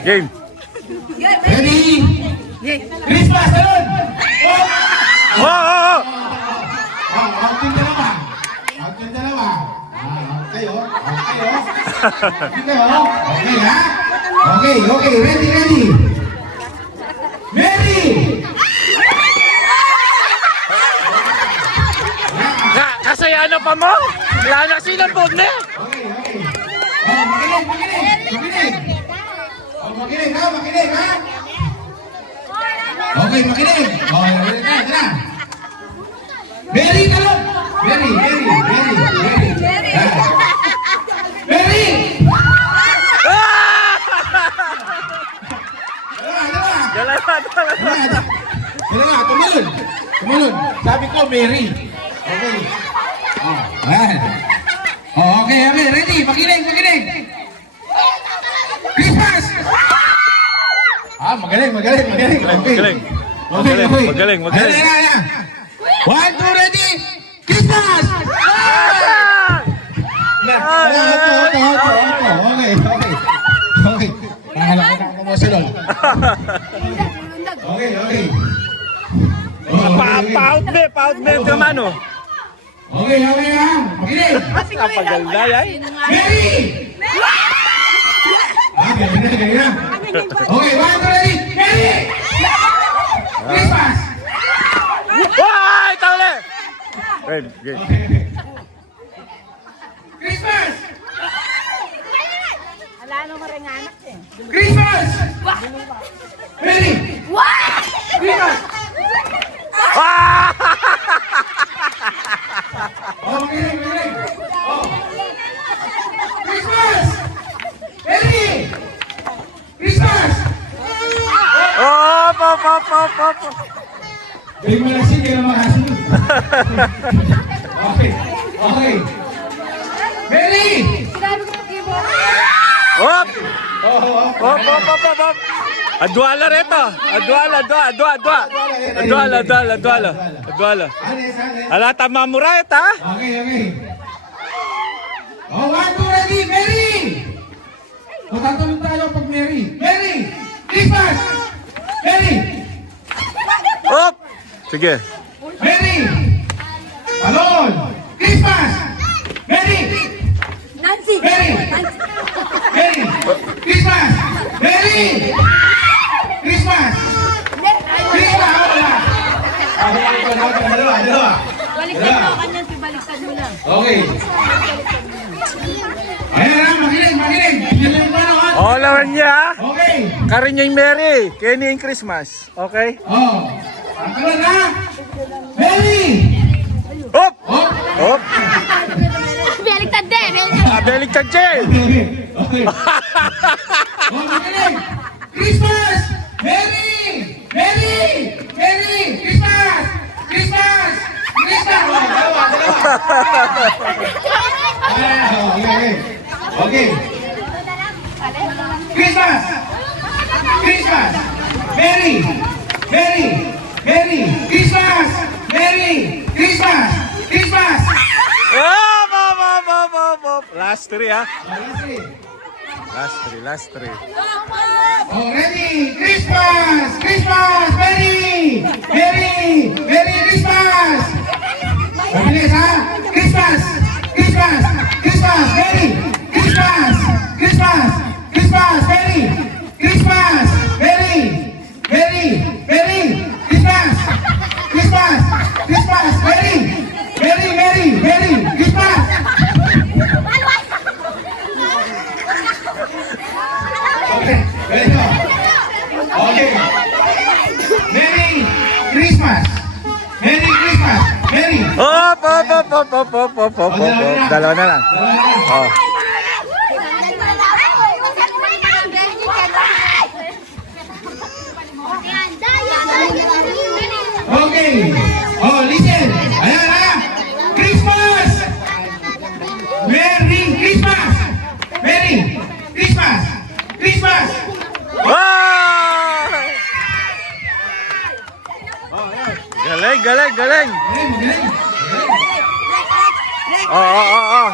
Game. Ready? Christmas, talon! Oh, oh, oh. Out yung dalawa. Out yung dalawa. Out kayo. Okay ha? Okay. Ready. Kasi ano pa mo? Wala na silang bodne. Okay. Oh, makinig. Oh, makinig ha? Okay, makinig. Oh, ready na. Very talon. Very. Very. Dalawa, tumalon. Sabi ko, Mary. Okay. Oh, ayan. Oh, okay. Ready? Makinig. Christmas! Magaling. Okay. Magaling. Ayan. 1, 2, ready? Christmas! Okay. Nakalak ko na ako mo sila. Okay. Paut me yung mano. Okay ha. Makinig. Kapagal na yan. Mary! Galing na. Okay, 1, 2, ready? Mary! Christmas! Ay, tawali! Game. Christmas! Wala nang maranganak eh. Christmas! Mary! Christmas! Ah! Oh, makinig. Oh. Christmas! Mary! Christmas! Oh, Galing mo na siya, hindi na makasunod. Okay. Mary! Hop! Oh. Hop! Adwala reto. Adwala. Anes. Ala, tama mo right, ha? Okay. Oh, 1, 2, ready, Mary! Magtatulog tayo pag Mary. Mary! Christmas! Mary! Hop! Sige. Mary! Talon! Christmas! Mary! Nancy! Mary! Christmas! Mary! Christmas! Wala! Dalawa. Baliktad mo kanyan, baliktad mo lang. Okay. Ayan na, makinig. Yan pa na, ha? Oh, lawan niya, ha? Okay. Karin niya yung Mary. Kenny yung Christmas. Okay? Oh. Ang na. Mary! Hop! Oh. Hop! Baliktad din! Belik ka, Jay! Okay. Oh, makinig. Christmas! Mary! Christmas! Oh, dalawa. Okay. Christmas! Mary! Christmas! Hop! Last three, ha? Last three. Oh, ready! Christmas! Mary! Christmas! Mabilis, ha? Christmas! Mary! Christmas! Mary! Christmas! Mary! Christmas! Mary! Christmas! Okay, ready go. Okay. Merry Christmas! Mary! Hop! Dalawa na lang. Oh. Okay. Oh, listen. Ayan, ha? Christmas! Merry Christmas! Ah! Galing! Galing. Oh.